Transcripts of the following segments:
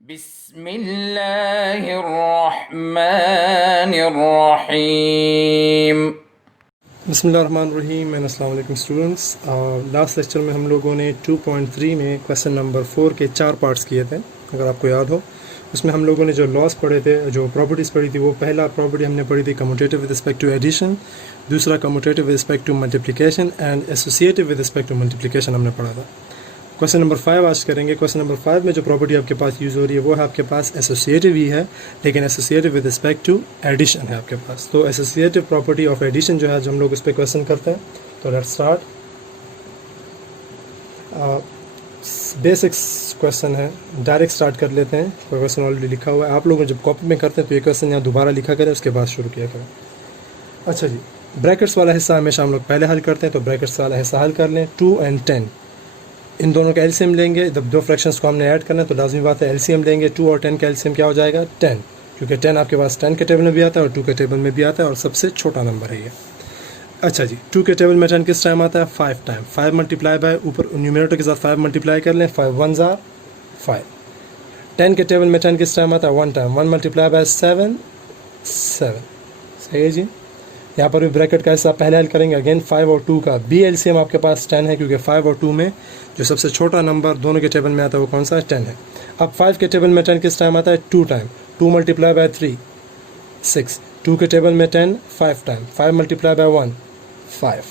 बिस्मिल्लाहिर्रहमानिर्रहीम। बिस्मिल्लाहिर्रहमानिर्रहीम एंड अस्सलाम वालेकुम स्टूडेंट्स। लास्ट लेक्चर में हम लोगों ने 2.3 में क्वेश्चन नंबर 4 के 4 पार्ट्स किए थे, अगर आपको याद हो। उसमें हम लोगों ने जो लॉस पढ़े थे, जो प्रॉपर्टीज़ पढ़ी थी, वो पहला प्रॉपर्टी हमने पढ़ी थी commutative with respect to addition, दूसरा commutative with respect to multiplication and associative with respect to multiplication हमने पढ़ा था। क्वेश्चन नंबर 5 आज करेंगे। क्वेश्चन नंबर 5 में जो प्रॉपर्टी आपके पास यूज़ हो रही है वो है आपके पास एसोसिएटिव ही है, लेकिन associative with respect to addition है आपके पास। तो एसोसिएटिव प्रॉपर्टी ऑफ एडिशन जो है, जो हम लोग उस पर क्वेश्चन करते हैं। तो लेट्स स्टार्ट। बेसिक्स क्वेश्चन है, डायरेक्ट स्टार्ट कर लेते हैं। कोई क्वेश्चन ऑलरेडी लिखा हुआ है, आप लोग जब कॉपी में करते हैं तो ये क्वेश्चन यहाँ दोबारा लिखा करें, उसके बाद शुरू किया करें। अच्छा जी, ब्रैकेट्स वाला हिस्सा हमेशा हम लोग पहले हल करते हैं, तो ब्रैकेट्स वाला हिस्सा हल कर लें। 2 और 10, इन दोनों का एलसीएम लेंगे। जब दो फ्रैक्शंस को हमने ऐड करना है तो लाजमी बात है एलसीएम लेंगे। 2 और 10 का एलसीएम क्या हो जाएगा? 10, क्योंकि 10 आपके पास 10 के टेबल में भी आता है और 2 के टेबल में भी आता है, और सबसे छोटा नंबर है ये। अच्छा जी, 2 के टेबल में 10 किस टाइम आता है? 5 टाइम। 5 मल्टीप्लाई बाय, ऊपर न्यूमरेटर के साथ 5 मल्टीप्लाई कर लें, 5 1 आर 5। 10 के टेबल में 10 किस टाइम आता है? 1 टाइम। 1 multiply by 7 7। सही है जी। यहाँ पर भी ब्रैकेट का हिस्सा पहले हल करेंगे। अगेन 5 और 2 का भी एलसीएम आपके पास 10 है, क्योंकि 5 और 2 में जो सबसे छोटा नंबर दोनों के टेबल में आता है वो कौन सा है? 10 है। अब 5 के टेबल में 10 किस टाइम आता है? 2 टाइम। 2 multiply by 3 6। 2 के टेबल में 10 5 time. 5 multiply by 1 5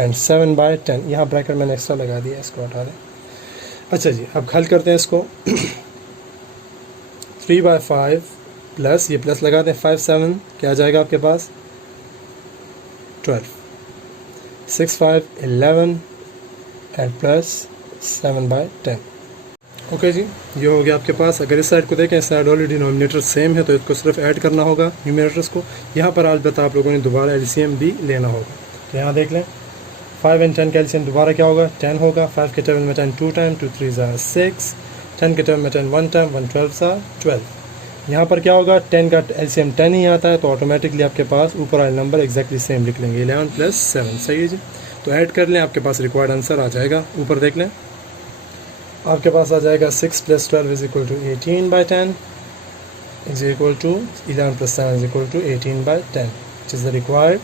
and 7 by 10। यहाँ ब्रैकेट मैंने एक्स्ट्रा लगा दिया, इसको हटा दें। अच्छा जी, अब हल करते हैं इसको। 3 बाय 5 प्लस, ये प्लस लगा दें, 5 7 क्या आ जाएगा आपके पास? 12। 6 5 11 एंड प्लस 7 बाय 10। ओके जी, ये हो गया आपके पास। अगर इस साइड को देखें, इस साइड ऑलरेडी डिनोमिनेटर सेम है, तो इसको सिर्फ ऐड करना होगा न्यूमरेटर्स को। यहाँ पर अलबत्ता आप लोगों ने दोबारा एलसीएम भी लेना होगा। तो यहाँ देख लें, 5 और 10 का एलसीएम दोबारा क्या होगा? 10 होगा। 5 के टेबल में 10 2 टाइम, 2 3 6। 10 के टेबल में 10 1 टाइम, 1 12 12। यहाँ पर क्या होगा? 10 का एलसीएम 10 ही आता है, तो ऑटोमेटिकली आपके पास ऊपर वाले नंबर एक्जैक्टली सेम लिख लेंगे, 11 प्लस 7। सही है जी। तो ऐड कर लें, आपके पास रिक्वायर्ड आंसर आ जाएगा। ऊपर देख लें, आपके पास आ जाएगा 6 plus 12 is equal to 18 by 10 is equal to 11 plus 7 is equal to 18 by 10, which is the required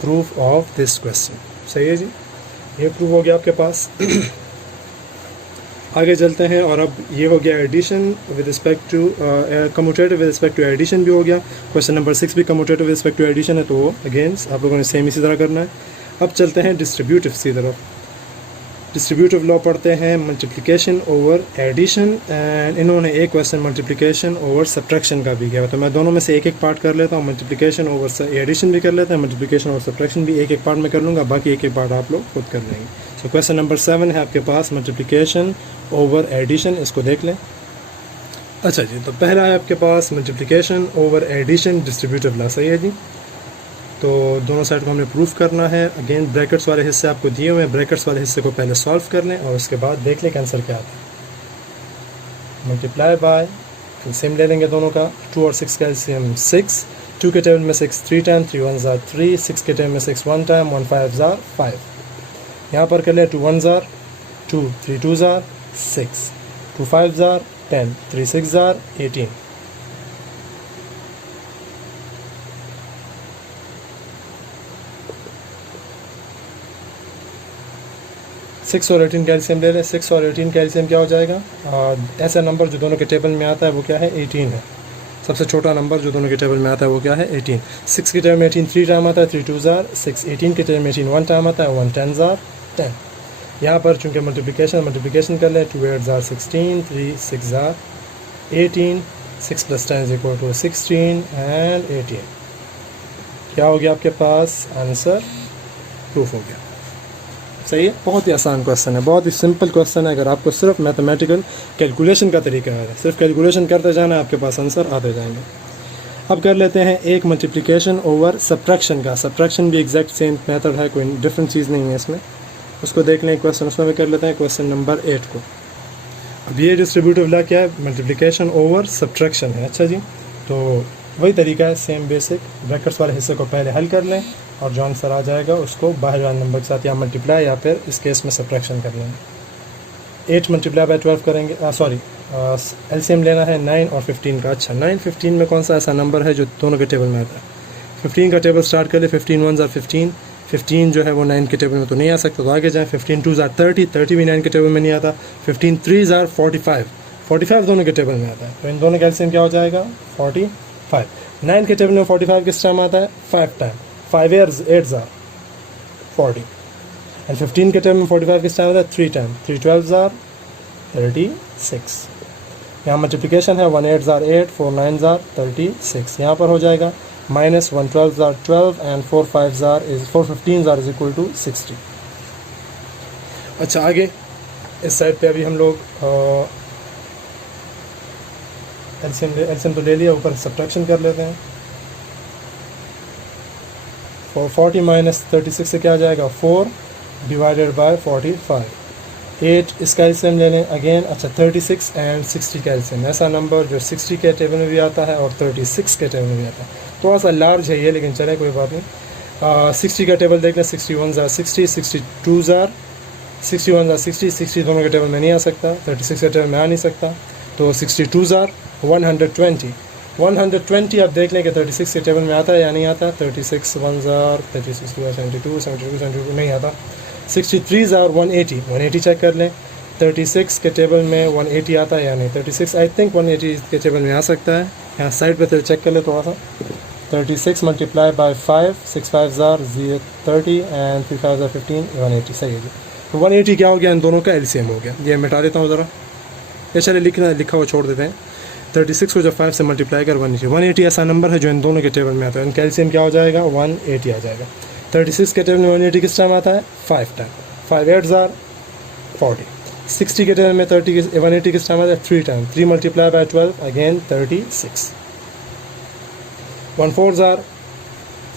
proof of this question. सही है जी, ये प्रूफ हो गया आपके पास। आगे चलते हैं, और अब ये हो गया addition with respect to commutative with respect to addition भी हो गया। क्वेश्चन नंबर 6 भी commutative with respect to addition है, तो अगेन आप लोगों ने सेम इसी तरह करना है। अब चलते हैं डिस्ट्रीब्यूटिव की तरफ। डिस्ट्रीब्यूटिव लॉ पढ़ते हैं, मल्टीप्लिकेशन ओवर एडिशन, एंड इन्होंने एक क्वेश्चन मल्टीप्लिकेशन ओवर सब्ट्रैक्शन का भी किया। तो मैं दोनों में से एक एक पार्ट कर लेता हूँ। मल्टीप्लिकेशन ओवर एडिशन भी कर लेते हैं, मल्टीप्लिकेशन और सब्ट्रैक्शन भी एक एक पार्ट में कर लूँगा, बाकी एक एक पार्ट आप लोग खुद कर लेंगे। सो क्वेश्चन नंबर 7 है आपके पास मल्टीप्लिकेशन ओवर एडिशन, इसको देख लें। अच्छा जी, तो पहला है आपके पास multiplication over addition distributive law. सही है जी। तो दोनों साइड को हमने प्रूफ करना है। अगेन ब्रैकेट्स वाले हिस्से आपको दिए हुए हैं, ब्रैकेट्स वाले हिस्से को पहले सॉल्व कर लें और उसके बाद देख लें कि आंसर क्या आता है। मल्टीप्लाई बाय, एलसीएम ले लेंगे दोनों का। 2 और 6 का एलसीएम 6। 2 के टेबल में 6 3 टाइम, 3 1 जार 3। 6 के टेबल में 6 1 टाइम, 1 5 जार 5। यहाँ पर कर लें 2 1 जार 2, 3 2 जार 6, 2 5 जार 10, 3 6 जार 18। 6 और 18 का एलसीएम ले लें। 6 और 18 का एलसीएम क्या हो जाएगा? ऐसा नंबर जो दोनों के टेबल में आता है वो क्या है? 18 है। सबसे छोटा नंबर जो दोनों के टेबल में आता है वो क्या है? 18। 6 के टेबल में 18 3 टाइम आता है, 3 2 जार 6। 18 के टेबल में 18 1 टाइम आता है, 1 10 जार 10। यहाँ पर चूँकि मल्टीप्लिकेशन कर लें, 2 8 जार 16, 3 6 जार 18, 6 plus 10 is equal to 16 and 18। क्या हो गया आपके पास? आंसर प्रूफ हो गया। सही है, बहुत ही आसान क्वेश्चन है, बहुत ही सिंपल क्वेश्चन है। अगर आपको सिर्फ मैथमेटिकल कैलकुलेशन का तरीका है, सिर्फ कैलकुलेशन करते जाना है, आपके पास आंसर आते जाएंगे। अब कर लेते हैं एक मल्टीप्लिकेशन ओवर सब्ट्रैक्शन का। सब्ट्रैक्शन भी एग्जैक्ट सेम मेथड है, कोई डिफरेंट चीज़ नहीं है इसमें। उसको देख लें क्वेश्चन, उसमें भी कर लेते हैं क्वेश्चन नंबर 8 को। अब ये डिस्ट्रीब्यूटिव लॉ क्या है? मल्टीप्लिकेशन ओवर सब्ट्रैक्शन है। अच्छा जी, तो वही तरीका है, सेम बेसिक। ब्रैकेट्स वाले हिस्से को पहले हल कर लें और जो आंसर आ जाएगा उसको बाहर वाले नंबर के साथ या मल्टीप्लाई या फिर इस केस में सब्ट्रैक्शन कर लेंगे। 8 मल्टीप्लाई बाय 12 करेंगे, सॉरी एलसीएम लेना है 9 और 15 का। अच्छा 9 15 में कौन सा ऐसा नंबर है जो दोनों के टेबल में आता है? 15 का टेबल स्टार्ट कर ले, 15 1 15, 15 जो है वो 9 के टेबल में तो नहीं आ सकता, तो आगे जाएँ। 15 2 30, 30 भी 9 के टेबल में नहीं आता। 15 3 45, 45 दोनों के टेबल में आता है, तो इन दोनों का एलसीएम क्या हो जाएगा? 45। 9 के टेबल में 45 किस टाइम आता है? 5 टाइम। 5 8 40, एंड 15 के टेबल में 45 किस टाइम आता है? 3 टाइम। 3 12 36। यहाँ मल्टीप्लिकेशन है, 1 8 8, 4 9 36, यहाँ पर हो जाएगा minus 1 12 12 and 4 15 is equal to 60। अच्छा आगे इस साइड पे अभी हम लोग एलसीएम तो ले लिया, ऊपर सब्ट्रैक्शन कर लेते हैं। 40 माइनस 36 से क्या आ जाएगा? 4 डिवाइडेड बाय 45। 8 इसका एलसीएम ले लें अगेन। अच्छा 36 एंड 60 का एलसीएम, ऐसा नंबर जो 60 के टेबल में भी आता है और 36 के टेबल में भी आता है। थोड़ा सा लार्ज है ये, लेकिन चले कोई बात नहीं। 60 का टेबल देख लें, 61 60, 62 61 60, 60 दोनों के टेबल में नहीं आ सकता, 36 के टेबल में आ नहीं सकता, तो 62 120। 120 आप देख लें कि 36 के टेबल में आता है या नहीं आता। 36 1 36 2 72, 72 नहीं आता। 63 180, 180 चेक कर लें। 36 के टेबल में 180 आता है या नहीं? 36 आई थिंक 180 के टेबल में आ सकता है। यहाँ साइड पे तो चेक कर ले थोड़ा सा। 36 मल्टीप्लाई बाय 5, 6 5 30 एंड 3 5 15, 180 सही है जी। तो 180 क्या हो गया? इन दोनों का एलसीएम हो गया। ये मिटा देता हूँ ज़रा, ये चले लिखा हुआ छोड़ देते हैं। 36 को जब 5 से मल्टीप्लाई कर 180 ऐसा नंबर है जो इन दोनों के टेबल में आता है। इनका एलसीएम क्या हो जाएगा? 180 आ जाएगा। 36 के टेबल में 180 किस टाइम आता है? 5 टाइम। 5 8 40। 60 के टेबल में 180 किस टाइम आता है? 3 time. 3 multiply by 12 again 36। 1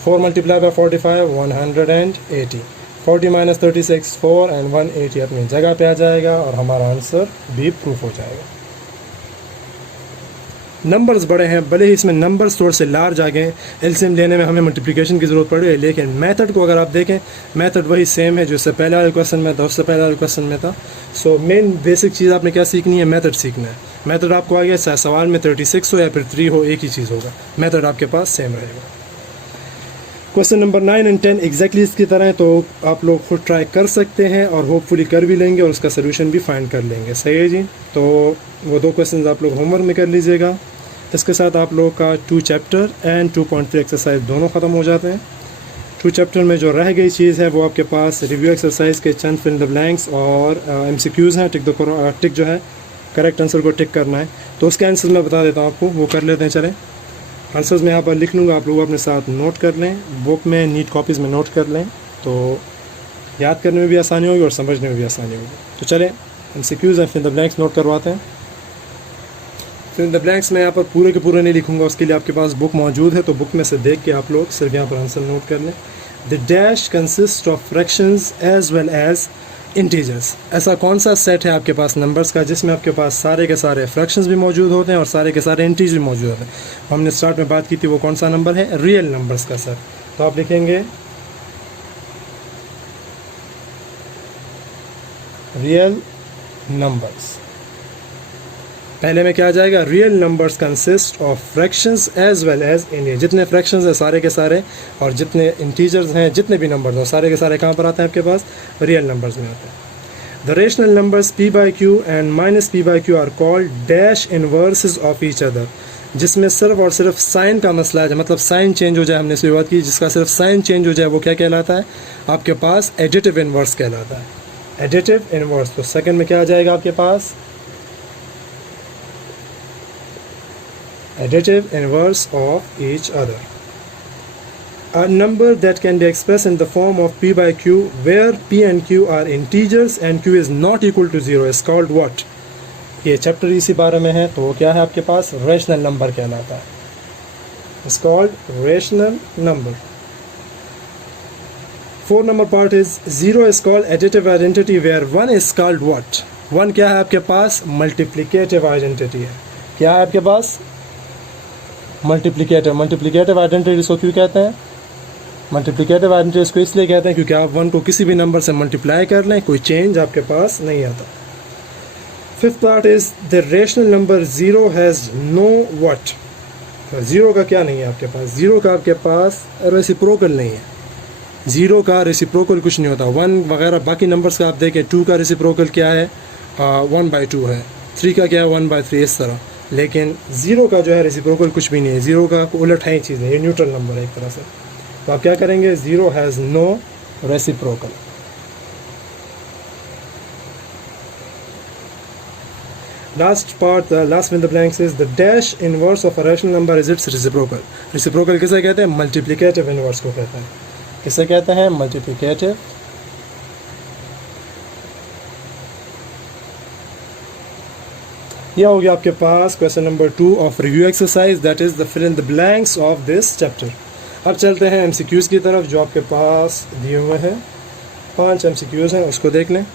4 multiply by 45 180। 40 minus 36 4 and 180 अपनी जगह पे आ जाएगा और हमारा आंसर भी प्रूफ हो जाएगा। नंबर्स बड़े हैं, भले ही इसमें नंबर्स थोड़े से लार्ज आ गए, एलसीएम लेने में हमें मल्टीप्लिकेशन की ज़रूरत पड़ी है, लेकिन मेथड को अगर आप देखें, मेथड वही सेम है जो इससे पहले वाले क्वेश्चन में था, उससे पहले वाले क्वेश्चन में था। सो मेन बेसिक चीज़ आपने क्या सीखनी है? मेथड सीखना है। मेथड आपको आ गया, चाहे सवाल में 36 हो या फिर 3 हो, एक ही चीज़ होगा, मेथड आपके पास सेम रहेगा। क्वेश्चन नंबर 9 एंड 10 एग्जैक्टली इसकी तरह है, तो आप लोग खुद ट्राई कर सकते हैं और होपफुली कर भी लेंगे और उसका सोल्यूशन भी फाइंड कर लेंगे। सही है जी। तो वो 2 क्वेश्चन आप लोग होमवर्क में कर लीजिएगा। इसके साथ आप लोग का 2 चैप्टर एंड 2.3 एक्सरसाइज दोनों ख़त्म हो जाते हैं। 2 चैप्टर में जो रह गई चीज़ है वो आपके पास रिव्यू एक्सरसाइज के चंद फिल इन द ब्लैंक्स और MCQs हैं। टिक जो है करेक्ट आंसर को टिक करना है, तो उसके आंसर मैं बता देता हूँ आपको, वो कर लेते हैं। चलें, आंसर्स मैं यहाँ पर लिख लूँगा, आप लोग अपने साथ नोट कर लें, बुक में नीट कॉपीज़ में नोट कर लें, तो याद करने में भी आसानी होगी और समझने में भी आसानी होगी। तो चलें MCQs and fill in the blanks note करवाते हैं। फिल इन द ब्लैंक्स मैं यहाँ पर पूरे के पूरे नहीं लिखूंगा, उसके लिए आपके पास बुक मौजूद है, तो बुक में से देख के आप लोग सिर्फ यहाँ पर आंसर नोट कर लें। The dash consist of fractions as well as integers. ऐसा कौन सा सेट है आपके पास नंबर्स का जिसमें आपके पास सारे के सारे फ्रैक्शंस भी मौजूद होते हैं और सारे के सारे इंटीजर भी मौजूद होते हैं? हमने स्टार्ट में बात की थी, वो कौन सा नंबर है? रियल नंबर्स का सेट। तो आप लिखेंगे रियल नंबर्स। पहले में क्या आ जाएगा? Real numbers consist of fractions as well as integer. जितने फ्रैक्शंस हैं सारे के सारे और जितने इंटीजर्स हैं, जितने भी नंबर्स हैं सारे के सारे कहाँ पर आते हैं आपके पास? रियल नंबर्स में आते हैं। The rational numbers p by q and minus p by q are called dash inverses of each other. जिसमें सिर्फ और सिर्फ साइन का मसला है, मतलब साइन चेंज हो जाए, हमने इसकी बात की, जिसका सिर्फ साइन चेंज हो जाए वो क्या कहलाता है? आपके पास एडिटिव इनवर्स कहलाता है। Additive inverse. तो सेकंड में क्या आ जाएगा आपके पास? additive inverse of each other. A number that can be expressed in the form of p by q where p and q are integers and q is not equal to 0 is called what? ये chapter इसी बारे में है, तो वो क्या है आपके पास? रेशनल नंबर कहलाता है। It's called rational number. 4 number part is 0 is called additive identity where 1 is called what? 1 क्या है आपके पास? multiplicative identity है। क्या है आपके पास? मल्टीप्लिकेटिव आइडेंटिटी इसको क्यों कहते हैं? मल्टीप्लिकेटिव आइडेंटिटी इसको इसलिए कहते हैं क्योंकि आप 1 को किसी भी नंबर से मल्टीप्लाई कर लें, कोई चेंज आपके पास नहीं आता। Fifth part is the rational number zero has know what. Zero का क्या नहीं है आपके पास? ज़ीरो का आपके पास रेसिप्रोकल नहीं है। ज़ीरो का रेसिप्रोकल कुछ नहीं होता। वन वगैरह बाकी नंबर्स का आप देखें, टू का रेसिप्रोकल क्या है? 1/2 है। थ्री का क्या है? 1/3, इस तरह। लेकिन ज़ीरो का जो है रेसिप्रोकल कुछ भी नहीं है। ज़ीरो का उलट है ही चीज़ है, ये न्यूट्रल नंबर है एक तरह से। तो आप क्या करेंगे? Zero has no reciprocal. Last part, last with the blanks is the dash inverse of a rational number is its reciprocal. Reciprocal किसे कहते हैं? मल्टीप्लिकेटिव इनवर्स को कहते हैं। किसे कहते हैं? मल्टीप्लिकेटिव। यह हो गया आपके पास question number 2 of review exercise, that is the fill in the blanks of this chapter. अब चलते हैं एमसीक्यूज़ की तरफ जो आपके पास दिए हुए हैं। 5 एमसीक्यूज़ हैं, उसको देख लें।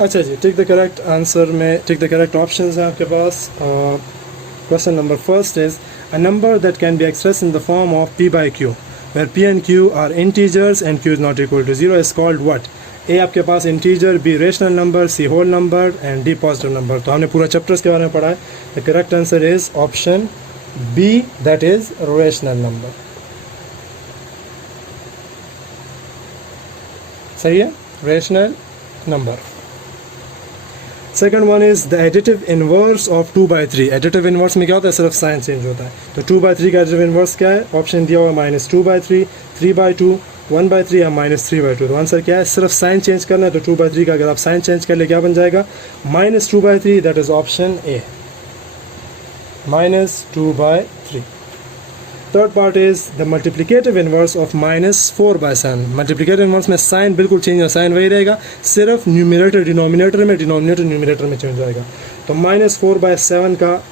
अच्छा जी, टिक द करेक्ट आंसर में टिक द करेक्ट ऑप्शंस हैं आपके पास। Question number first is a number that can be express in the form of p by q where p and q are integers and q is not equal to 0 is called what? A आपके पास integer, B rational number, C whole number and D positive number. तो हमने पूरा chapters के बारे में पढ़ा है। The correct answer is option B, that is rational number. सही है, rational number. Second one is the additive inverse of 2/3। Additive inverse में क्या होता है? सिर्फ साइन चेंज होता है। तो 2/3 का एडिटिव इनवर्स क्या है? ऑप्शन दिया हुआ -2/3, 3/2, 1/3 या -3/2। तो आंसर क्या है? सिर्फ साइन चेंज करना है। तो 2/3 का अगर आप साइन चेंज कर ले क्या बन जाएगा? -2/3, that is option A, -2/3। Third part is the multiplicative inverse of -4/7। Multiplicative inverse में साइन बिल्कुल चेंज है, साइन वही रहेगा, सिर्फ न्यूमिनेटर डिनोमिनेटर में, डिनोमिनेटर न्यूमिनेटर में चेंज होएगा। तो -4/7 का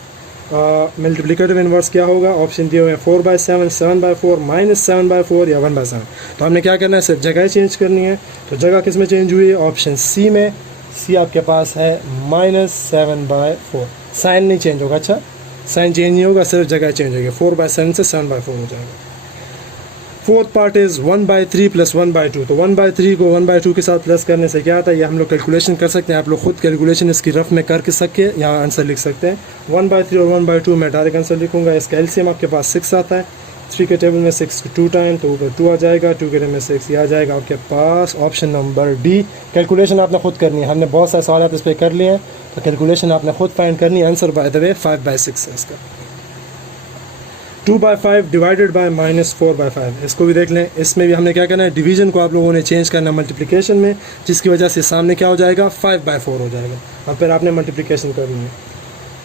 मल्टीप्लिकेटिव इनवर्स क्या होगा? ऑप्शन दिए हुए हैं 4/7, 7/4, -7/4 या 1/7। तो हमने क्या करना है? सिर्फ जगह चेंज करनी है। तो जगह किस में चेंज हुई है? ऑप्शन सी में। सी आपके पास है -7/4। साइन नहीं चेंज होगा। अच्छा, साइन चेंज नहीं होगा, सिर्फ जगह चेंज होगी। 4/7 से 7/4 हो जाएगा। Fourth part is 1/3 + 1/2। तो 1/3 को 1/2 के साथ प्लस करने से क्या आता है? ये हम लोग कैलकुलेशन कर सकते हैं। आप लोग खुद कैलकुलेशन इसकी रफ में करके सके यहाँ आंसर लिख सकते हैं। 1/3 और 1/2 मैं डायरेक्ट आंसर लिखूँगा। इसका एलसीएम आपके पास 6 आता है। 3 के टेबल में 6 2 टाइम, तो ऊपर 2 आ जाएगा। 2 के टेबल में 6, ये आ जाएगा आपके पास ऑप्शन नंबर डी। कैलकुलेशन आपने खुद करनी है। हमने बहुत सारे सवाल इस पर कर लिए हैं, तो कैलकुलेशन आपने खुद फाइंड करनी है। आंसर बाय द वे 5/6 है इसका। 2/5 डिवाइडेड बाय -4/5, इसको भी देख लें। इसमें भी हमने क्या करना है? डिवीजन को आप लोगों ने चेंज करना है मल्टीप्लिकेशन में, जिसकी वजह से सामने क्या हो जाएगा? 5/4 हो जाएगा। और फिर आपने मल्टीप्लिकेशन करनी है।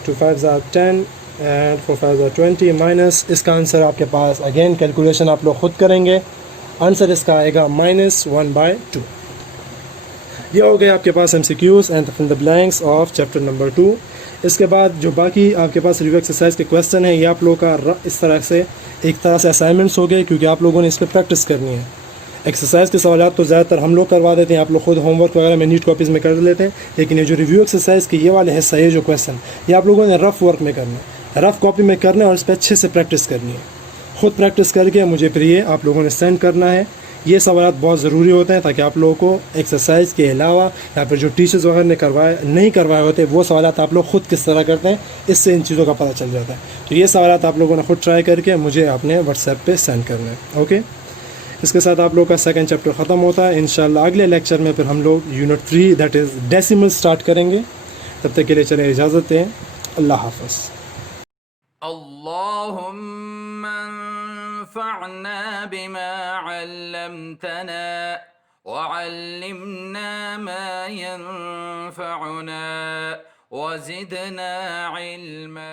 2 5s are 10 and 4 5s are 20 minus इसका आंसर आपके पास अगेन कैलकुलेशन आप लोग खुद करेंगे। आंसर इसका आएगा -1/2। ये हो गए आपके पास MCQs and fill the blanks of chapter number 2। इसके बाद जो बाकी आपके पास रिव्यू एक्सरसाइज के क्वेश्चन हैं, ये आप लोगों का इस तरह से एक तरह से असाइनमेंट्स हो गए, क्योंकि आप लोगों ने इस पर प्रैक्टिस करनी है। एक्सरसाइज के सवाल तो ज़्यादातर हम लोग करवा देते हैं, आप लोग खुद होमवर्क वगैरह में नीट कॉपीज़ में कर लेते हैं। लेकिन ये जो रिव्यू एक्सरसाइज के ये वाले हिस्सा, ये जो क्वेश्चन, ये आप लोगों ने रफ़ वर्क में करना है, रफ़ कॉपी में करना है और इस पर अच्छे से प्रैक्टिस करनी है। खुद प्रैक्टिस करके मुझे फिर ये आप लोगों ने सेंड करना है। ये सवाल बहुत ज़रूरी होते हैं, ताकि आप लोगों को एक्सरसाइज के अलावा या फिर जो टीचर्स वगैरह ने नहीं करवाए होते, वो सवाल आप लोग खुद किस तरह करते हैं, इससे इन चीज़ों का पता चल जाता है। तो ये सवाल आप लोगों ने खुद ट्राई करके मुझे अपने व्हाट्सएप पे सेंड करना है। ओके, इसके साथ आप लोग का सेकंड चैप्टर ख़त्म होता है। इंशाल्लाह अगले लेक्चर में फिर हम लोग unit 3 that is decimal start करेंगे। तब तक के लिए चलें, इजाज़त दें। अल्लाह हाफ़िज़। अल्लाहुम्मा अन्फ़अना बिमा अल्लमतना वअल्लिमना मा यंफ़अुना वज़िदना इल्मा।